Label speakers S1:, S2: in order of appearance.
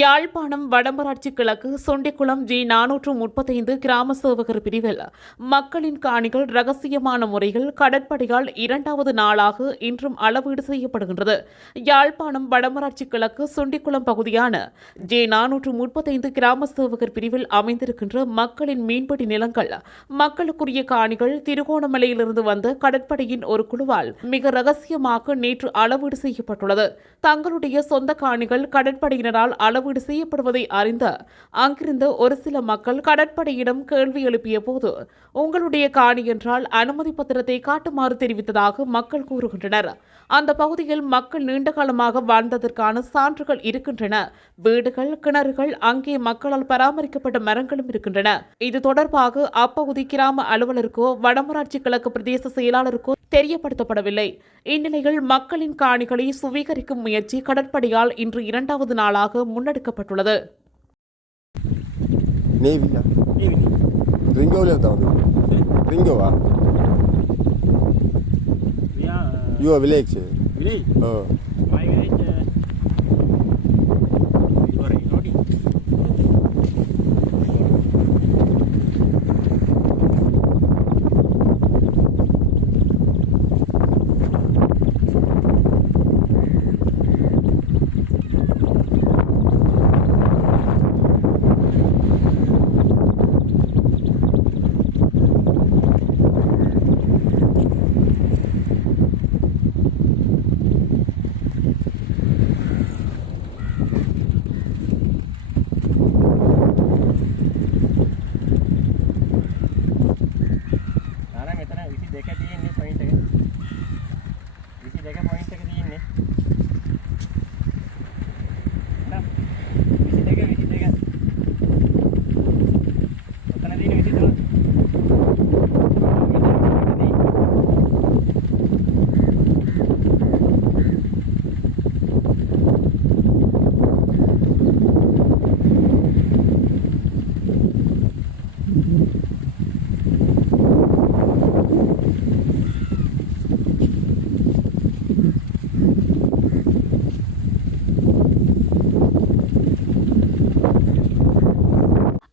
S1: யாழ்ப்பாணம் வடமராட்சி கிழக்கு சொண்டிக்குளம் ஜி நானூற்று முப்பத்தைந்து கிராம சேவகர் பிரிவில் மக்களின் காணிகள் ரகசியமான முறையில் கடற்படையால் இரண்டாவது நாளாக இன்றும் அளவீடு செய்யப்படுகின்றது. யாழ்ப்பாணம் வடமராட்சி கிழக்கு சொண்டிக்குளம் பகுதியான ஜே நானூற்று முப்பத்தைந்து கிராம சேவகர் பிரிவில் அமைந்திருக்கின்ற மக்களின் மீன்பிடி நிலங்கள் மக்களுக்குரிய காணிகள் திருகோணமலையிலிருந்து வந்த கடற்படையின் ஒரு குழுவால் மிக ரகசியமாக நேற்று அளவீடு செய்யப்பட்டுள்ளது. தங்களுடைய சொந்த காணிகள் கடற்படையினரால் அளவு அளவீடு செய்யப்படுவதை அறிந்த அங்கிருந்த ஒரு சில மக்கள் கடற்படையிடம் கேள்வி எழுப்பிய போது உங்களுடைய காணி என்றால் அனுமதி பத்திரத்தை காட்டுமாறு தெரிவித்ததாக மக்கள் கூறுகின்றனர். அந்த பகுதியில் மக்கள் நீண்ட காலமாக வாழ்ந்ததற்கான சான்றுகள் இருக்கின்றன. வீடுகள் கிணறுகள் அங்கே மக்களால் பராமரிக்கப்பட்ட மரங்களும் இருக்கின்றன. இது தொடர்பாக அப்பகுதி கிராம அலுவலருக்கோ வடமராட்சி கிழக்கு பிரதேச செயலாளருக்கோ தெரியப்படுத்தப்படவில்லை. இந்நிலையில் மக்களின் காணிகளை சுவீகரிக்கும் முயற்சி கடற்படையால் இன்று இரண்டாவது நாளாக முன்னெடுக்கப்பட்டுள்ளது
S2: நேவியா ரிங்கோவில் இருந்தா வந்து? ரிங்கோவா யுவர் வில்லேஜ் ஓ